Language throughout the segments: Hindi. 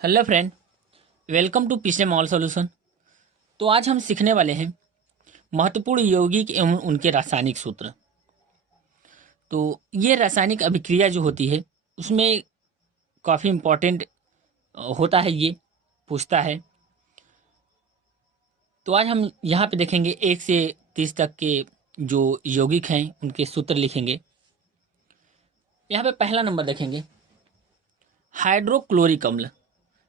हेलो फ्रेंड, वेलकम टू पीछे मॉल सॉल्यूशन। तो आज हम सीखने वाले हैं महत्वपूर्ण यौगिक एवं उनके रासायनिक सूत्र। तो ये रासायनिक अभिक्रिया जो होती है उसमें काफ़ी इम्पोर्टेंट होता है, ये पूछता है। तो आज हम यहाँ पे देखेंगे 1 से 30 तक के जो यौगिक हैं उनके सूत्र लिखेंगे। यहाँ पे पहला नंबर देखेंगे हाइड्रोक्लोरिक अम्ल।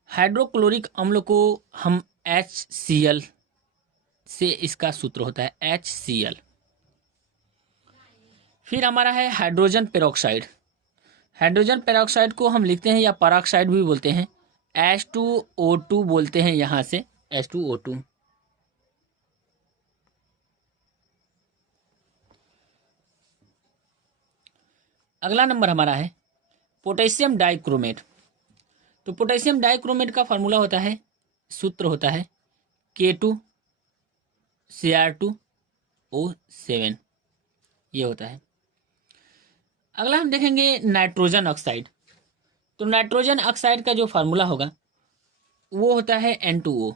हाइड्रोक्लोरिक अम्ल को हम HCl से इसका सूत्र होता है HCl। फिर हमारा है हाइड्रोजन पेरोक्साइड। हाइड्रोजन पेरोक्साइड को हम लिखते हैं या पेरोक्साइड भी बोलते हैं, H2O2 बोलते हैं यहाँ से, H2O2। अगला नंबर हमारा है पोटेशियम डाइक्रोमेट। तो पोटेशियम डाइक्रोमेट का फॉर्मूला होता है, सूत्र होता है K2Cr2O7, ये होता है। अगला हम देखेंगे नाइट्रोजन ऑक्साइड। तो नाइट्रोजन ऑक्साइड का जो फार्मूला होगा वो होता है N2O,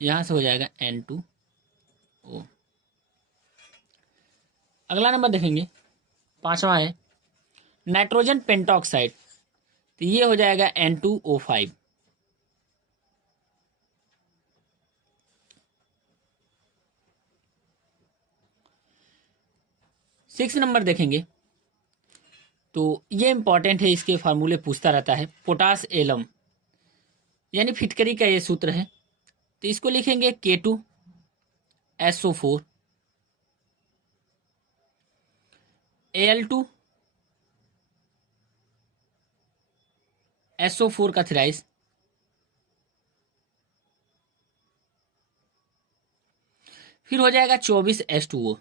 यहाँ से हो जाएगा N2O। अगला नंबर देखेंगे, पांचवा है नाइट्रोजन पेंटॉक्साइड। तो ये हो जाएगा N2O5। सिक्स नंबर देखेंगे तो ये इंपॉर्टेंट है, इसके फार्मूले पूछता रहता है, पोटास एलम यानी फिटकरी का ये सूत्र है। तो इसको लिखेंगे K2SO4 Al2SO4 का थ्राइस, फिर हो जाएगा 24H2O।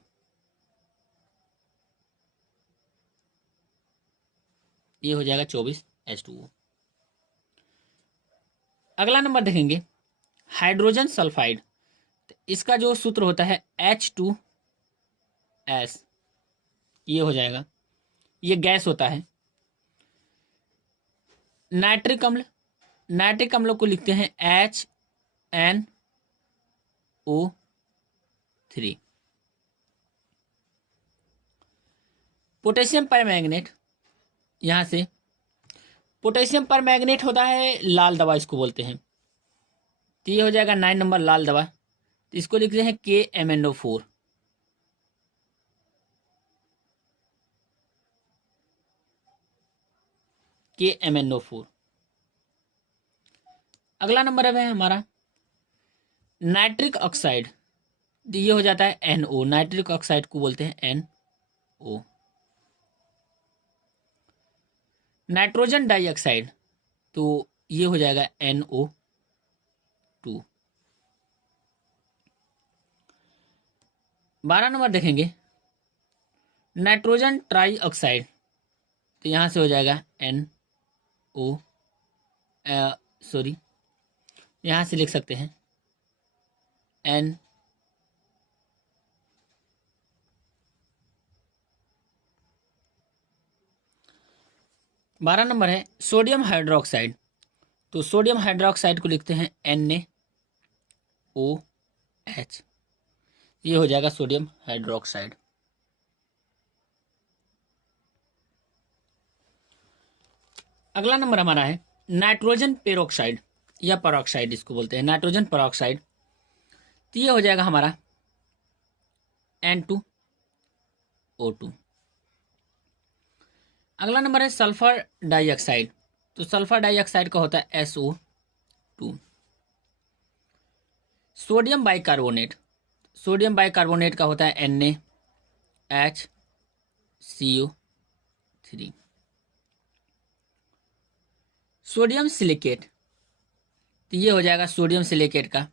ये हो जाएगा 24H2O। अगला नंबर देखेंगे हाइड्रोजन सल्फाइड। इसका जो सूत्र होता है H2S, ये हो जाएगा, ये गैस होता है। नाइट्रिक अम्ल, नाइट्रिक अम्ल को लिखते हैं HNO3। पोटेशियम परमैंगनेट, यहाँ से पोटेशियम परमैंगनेट होता है लाल दवा, इसको बोलते हैं। तो ये हो जाएगा 9 नंबर लाल दवा। तो इसको लिखते हैं KMNO4। KMNO4। अगला नंबर है हमारा नाइट्रिक ऑक्साइड। तो ये हो जाता है NO, नाइट्रिक ऑक्साइड को बोलते हैं NO। नाइट्रोजन डाइऑक्साइड, तो ये हो जाएगा NO2। 12 नंबर देखेंगे नाइट्रोजन ट्राई ऑक्साइड। तो यहाँ से हो जाएगा NO, सॉरी, यहाँ से लिख सकते हैं N। 12 नंबर है सोडियम हाइड्रोक्साइड। तो सोडियम हाइड्रोक्साइड को लिखते हैं NaOH। ये हो जाएगा सोडियम हाइड्रोक्साइड। अगला नंबर हमारा है नाइट्रोजन पेरोक्साइड या पेरोक्साइड, इसको बोलते हैं नाइट्रोजन पेरोक्साइड। तो ये हो जाएगा हमारा N2O2। अगला नंबर है सल्फर डाइऑक्साइड। तो सल्फर डाइऑक्साइड का होता है SO2। Sodium bicarbonate, sodium bicarbonate का होता है NaHCO3। सोडियम सिलिकेट, तो ये हो जाएगा सोडियम सिलिकेट का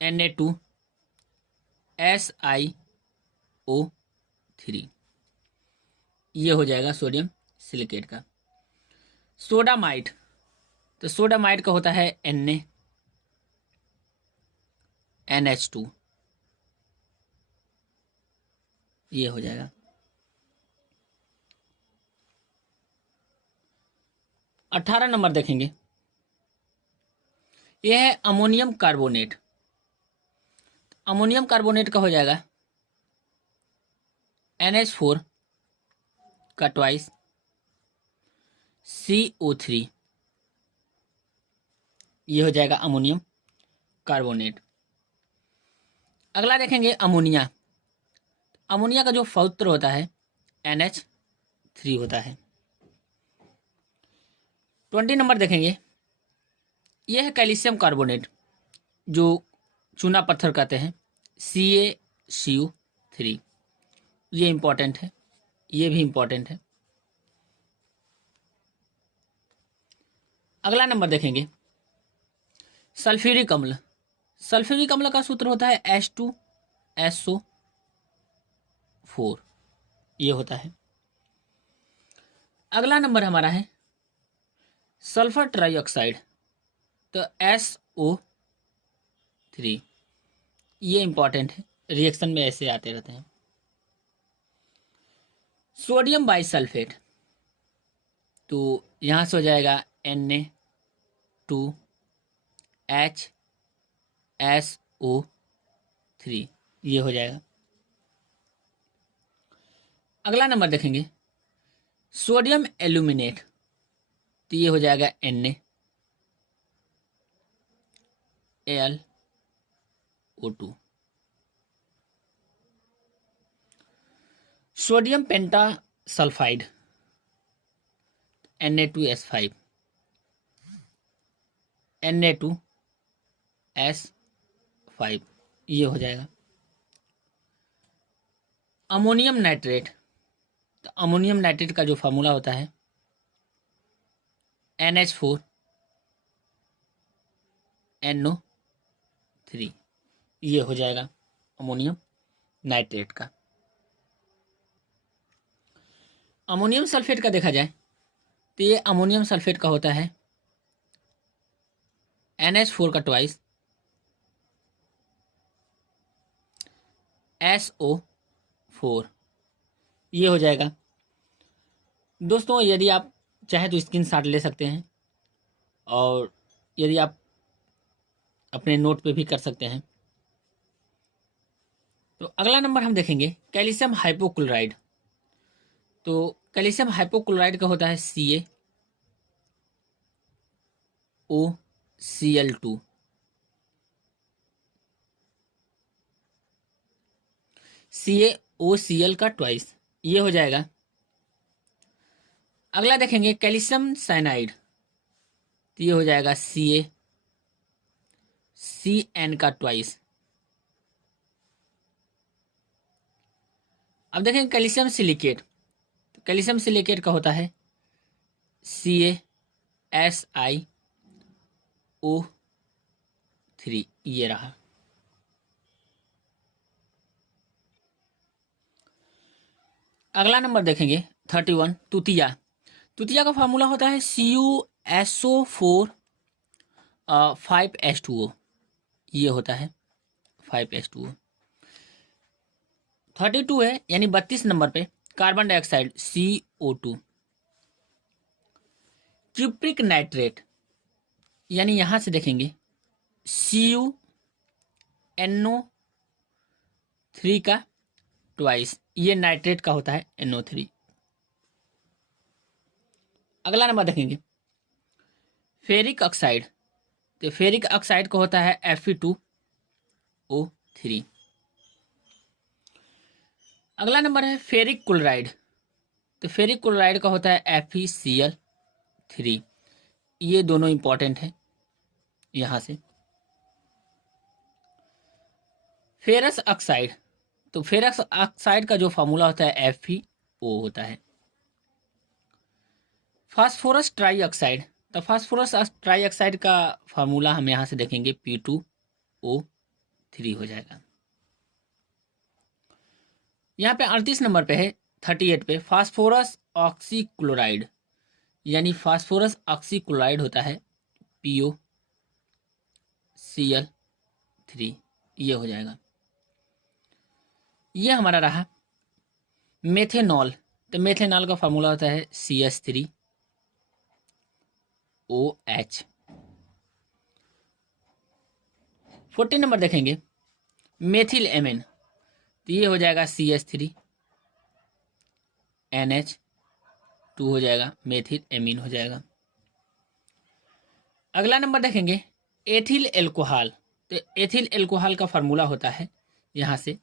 Na2SiO3। ये हो जाएगा सोडियम सिलिकेट का। सोडामाइट, तो सोडामाइट का होता है NaNH2। ये हो जाएगा। 18 नंबर देखेंगे ये है अमोनियम कार्बोनेट। अमोनियम कार्बोनेट का हो जाएगा NH4 का ट्वाइस CO3, ये हो जाएगा अमोनियम कार्बोनेट। अगला देखेंगे अमोनिया। अमोनिया का जो फौत्र होता है NH3 होता है। 20 नंबर देखेंगे, यह है कैल्शियम कार्बोनेट, जो चूना पत्थर कहते हैं, CaCO3। ये इंपॉर्टेंट है, ये भी इंपॉर्टेंट है। अगला नंबर देखेंगे सल्फ्यूरिक अम्ल। सल्फ्यूरिक अम्ल का सूत्र होता है H2SO4, ये होता है। अगला नंबर हमारा है सल्फर ट्राइऑक्साइड, तो SO3, ये इंपॉर्टेंट है, रिएक्शन में ऐसे आते रहते हैं। सोडियम बाइसल्फेट, तो यहां से हो जाएगा Na2HSO3, ये हो जाएगा। अगला नंबर देखेंगे सोडियम एल्यूमिनेट, तो ये हो जाएगा NaAlO2। सोडियम पेंटासल्फाइड Na2S5, Na2S5, ये हो जाएगा। अमोनियम नाइट्रेट, तो अमोनियम नाइट्रेट का जो फार्मूला होता है NH4NO3, ये हो जाएगा अमोनियम नाइट्रेट का। अमोनियम सल्फेट का देखा जाए तो ये अमोनियम सल्फेट का होता है NH4 का ट्वाइस SO4, ये हो जाएगा। दोस्तों यदि आप चाहें तो स्क्रीनशॉट ले सकते हैं, और यदि आप अपने नोट पे भी कर सकते हैं। तो अगला नंबर हम देखेंगे कैल्शियम हाइपोक्लोराइड। तो कैल्शियम हाइपोक्लोराइड का होता है CaOCl2, CaOCl का ट्वाइस, ये हो जाएगा। अगला देखेंगे कैल्शियम साइनाइड, तो ये हो जाएगा CaCN का ट्वाइस। अब देखेंगे कैल्शियम सिलिकेट, तो कैल्शियम सिलिकेट का होता है CaSiO3, ये रहा। अगला नंबर देखेंगे 31 तुतिया। तुतिया का फार्मूला होता है CuSO4 5H2O, ये होता है 5H2O। 32 है, यानी 32 नंबर पे carbon dioxide CO2। Cupric nitrate, यानी यहां से देखेंगे CuNO3 का ट्वाइस, ये नाइट्रेट का होता है NO3। अगला नंबर देखेंगे फेरिक ऑक्साइड, तो फेरिक ऑक्साइड का होता है Fe2O3। अगला नंबर है फेरिक क्लोराइड, तो फेरिक क्लोराइड का होता है FeCl3, ये दोनों इंपॉर्टेंट है यहां से। फेरस ऑक्साइड, तो फेरस ऑक्साइड का जो फार्मूला होता है FeO होता है। फास्फोरस ट्राइऑक्साइड, तो फास्फोरस ट्राइऑक्साइड का फार्मूला हम यहां से देखेंगे P2O3 हो जाएगा। यहाँ पे 38 नंबर पे है 38 पे फास्फोरस ऑक्सीक्लोराइड, यानी फास्फोरस ऑक्सीक्लोराइड होता है POCl3, ये हो जाएगा। ये हमारा रहा मेथेनॉल, तो मेथेनॉल का फार्मूला होता है CH3OH। 14 नंबर देखेंगे मेथिल एमिन, तो ये हो जाएगा CH3 NH2 हो जाएगा, मेथिल एमीन हो जाएगा। अगला नंबर देखेंगे एथिल एल्कोहल, तो एथिल एल्कोहल का फार्मूला होता है यहाँ से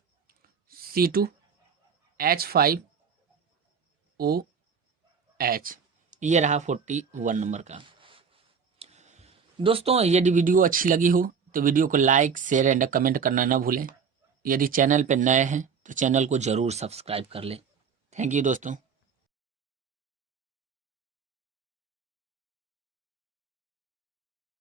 C2H5OH, ये रहा 41 नंबर का। दोस्तों यदि वीडियो अच्छी लगी हो तो वीडियो को लाइक शेयर एंड कमेंट करना ना भूलें। यदि चैनल पर नए हैं तो चैनल को ज़रूर सब्सक्राइब कर लें। थैंक यू दोस्तों।